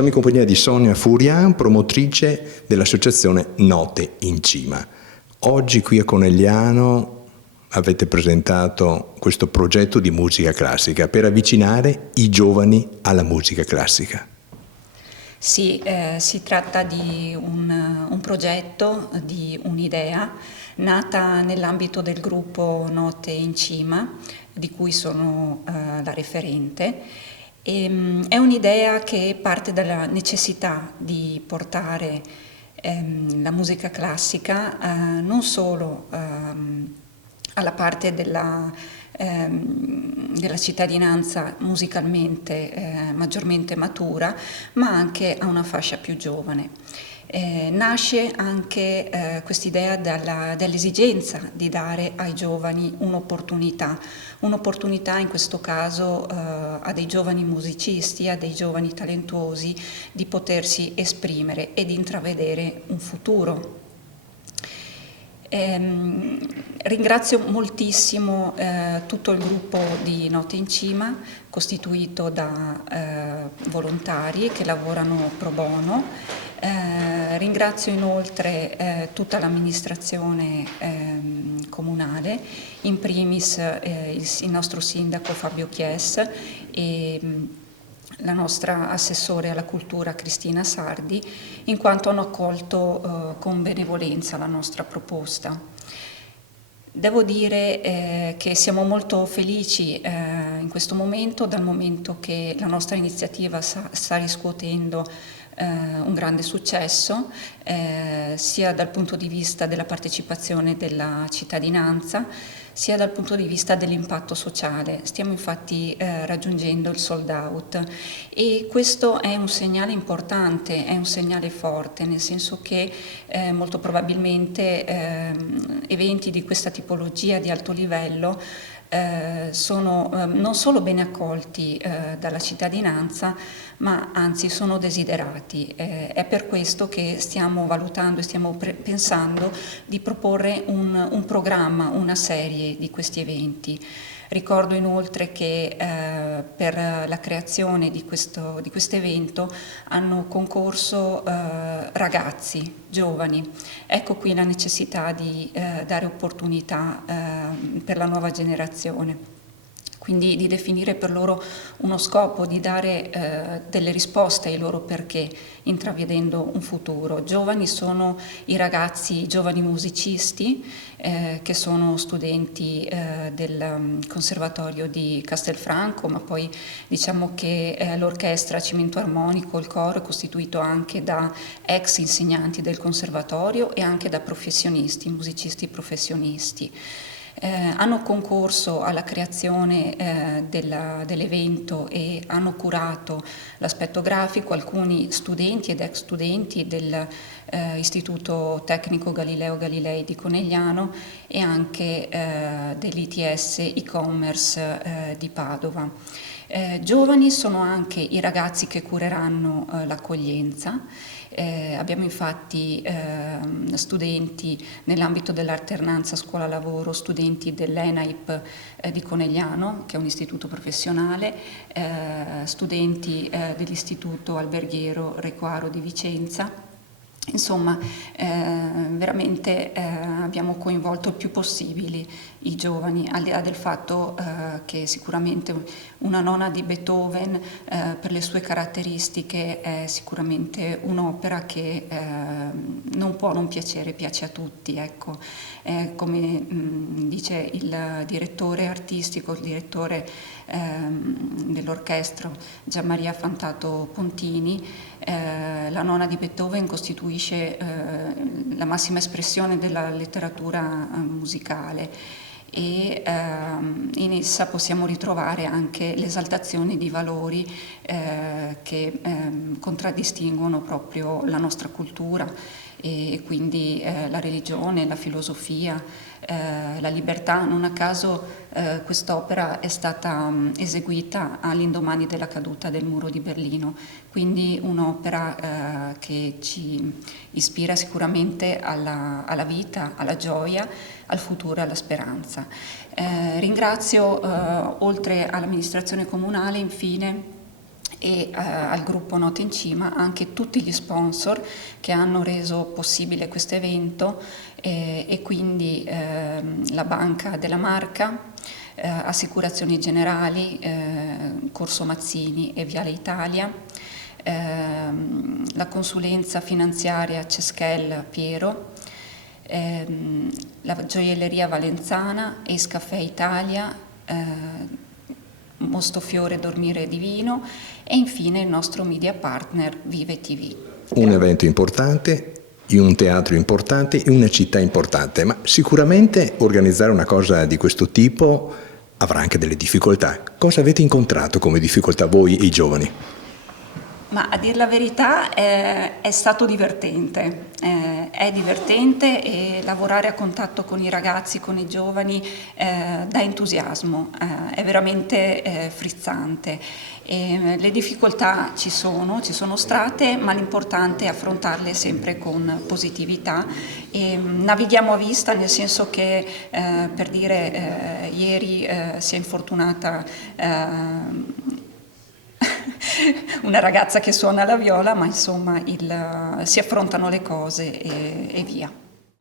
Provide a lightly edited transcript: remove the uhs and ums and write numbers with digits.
siamo in compagnia di Sonia Furian, promotrice dell'associazione Note in Cima. Oggi qui a Conegliano avete presentato questo progetto di musica classica per avvicinare i giovani alla musica classica. Sì, si tratta di un progetto, di un'idea nata nell'ambito del gruppo Note in Cima, di cui sono la referente. È un'idea che parte dalla necessità di portare la musica classica non solo alla parte della cittadinanza musicalmente maggiormente matura, ma anche a una fascia più giovane. Nasce anche quest'idea dall'esigenza di dare ai giovani un'opportunità in questo caso a dei giovani musicisti, a dei giovani talentuosi di potersi esprimere e di intravedere un futuro. Ringrazio moltissimo tutto il gruppo di Note in Cima, costituito da volontari che lavorano pro bono. Ringrazio inoltre tutta l'amministrazione comunale, in primis il nostro sindaco Fabio Chies e la nostra assessore alla cultura Cristina Sardi, in quanto hanno accolto con benevolenza la nostra proposta. Devo dire che siamo molto felici in questo momento, dal momento che la nostra iniziativa sta riscuotendo un grande successo, sia dal punto di vista della partecipazione della cittadinanza, sia dal punto di vista dell'impatto sociale. Stiamo infatti raggiungendo il sold out e questo è un segnale importante, è un segnale forte, nel senso che molto probabilmente eventi di questa tipologia di alto livello sono non solo bene accolti dalla cittadinanza, ma anzi sono desiderati. È per questo che stiamo valutando e stiamo pensando di proporre un programma, una serie di questi eventi. Ricordo inoltre che per la creazione di questo evento hanno concorso ragazzi, giovani. Ecco qui la necessità di dare opportunità per la nuova generazione. Quindi di definire per loro uno scopo, di dare delle risposte ai loro perché, intravedendo un futuro. Giovani sono i ragazzi, i giovani musicisti che sono studenti del Conservatorio di Castelfranco, ma poi diciamo che l'orchestra Cimento Armonico, il coro, è costituito anche da ex insegnanti del Conservatorio e anche da professionisti, musicisti professionisti. Hanno concorso alla creazione dell'evento e hanno curato l'aspetto grafico alcuni studenti ed ex studenti dell'Istituto Tecnico Galileo Galilei di Conegliano e anche dell'ITS e-commerce di Padova. Giovani sono anche i ragazzi che cureranno l'accoglienza. Abbiamo infatti studenti nell'ambito dell'alternanza scuola-lavoro, studenti dell'ENAIP di Conegliano, che è un istituto professionale, studenti dell'Istituto Alberghiero Requaro di Vicenza. Insomma, veramente abbiamo coinvolto il più possibile i giovani, al di là del fatto che sicuramente una nona di Beethoven, per le sue caratteristiche, è sicuramente un'opera che non può non piacere, piace a tutti. Ecco. Come dice il direttore artistico, il direttore dell'orchestra Gianmaria Fantato Pontini, la nona di Beethoven costituisce la massima espressione della letteratura musicale e in essa possiamo ritrovare anche l'esaltazione di valori che contraddistinguono proprio la nostra cultura e quindi la religione, la filosofia, la libertà. Non a caso quest'opera è stata eseguita all'indomani della caduta del muro di Berlino, quindi un'opera che ci ispira sicuramente alla vita, alla gioia, al futuro e alla speranza. Ringrazio oltre all'amministrazione comunale infine e al gruppo Note in Cima anche tutti gli sponsor che hanno reso possibile questo evento, e quindi la Banca della Marca, Assicurazioni Generali, Corso Mazzini e Viale Italia, la consulenza finanziaria Ceschel Piero, la gioielleria Valenzana, Escafè Italia, Mostofiore Dormire Divino e infine il nostro media partner Vive TV. Un evento importante, in un teatro importante, in una città importante, ma sicuramente organizzare una cosa di questo tipo avrà anche delle difficoltà. Cosa avete incontrato come difficoltà voi e i giovani? Ma a dir la verità è stato divertente, è divertente, e lavorare a contatto con i ragazzi, con i giovani dà entusiasmo, è veramente frizzante. Le difficoltà ci sono state, ma l'importante è affrontarle sempre con positività e navighiamo a vista, nel senso che per dire ieri si è infortunata una ragazza che suona la viola, ma insomma si affrontano le cose e via.